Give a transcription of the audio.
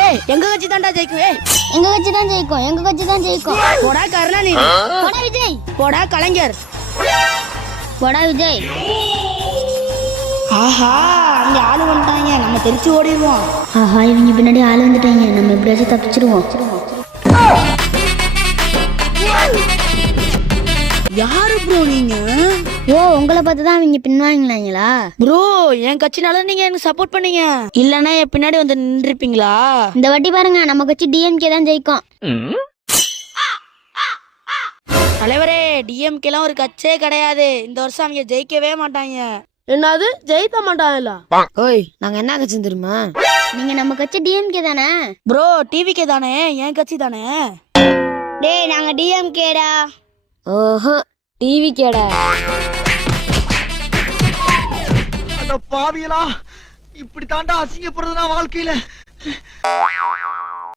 ஏய் எங்க கட்சி தான்டா ஜெயிக்கும். ஏய் எங்க கட்சி தான் ஜெயிக்கும், எங்க கட்சி தான் ஜெயிக்கும். போடா கருணாநிதி, போடா விஜய், போடா கலைஞர், போடா விஜய். ஆஹா அங்க ஆளு வந்துட்டாங்க, நம்ம தெரிச்சு ஓடிடுவோம். ஆஹா இவங்க பின்னாடி ஆள் வந்துட்டாங்க, நம்ம எப்படியாச்சும் தப்பிச்சிருவோம். யாரு ப்ரோ நீங்க? ஓ உங்களை பார்த்து தான் அவங்க பின்வாங்கினாங்களா? ப்ரோ என் கட்சினால நீங்க எனக்கு சப்போர்ட் பண்ணீங்க, இல்லன்னா என் பின்னாடி வந்து நின்றுப்பீங்களா? இந்த வாட்டி பாருங்க நம்ம கட்சி டிஎம்கே தான் ஜெயிக்கும். தலைவரே டிஎம்கேலாம் ஒரு கட்சியே கிடையாது, இந்த வருஷம் அவங்க ஜெயிக்கவே மாட்டாங்க. என்னது ஜெயிக்க மாட்டாங்களா? ஓய் நாங்க என்ன கட்சி தெரியுமா? நீங்க நம்ம கட்சி டிஎம்கே தானே? ப்ரோ டிவிகே தானே, என் கட்சி தானே. டேய் நாங்க டிஎம்கேடா. ஓஹோ டிவிக்கேடா. பாவியலா இப்படி தாண்டா அசிங்கப்படுறதுனா வாழ்க்கையில.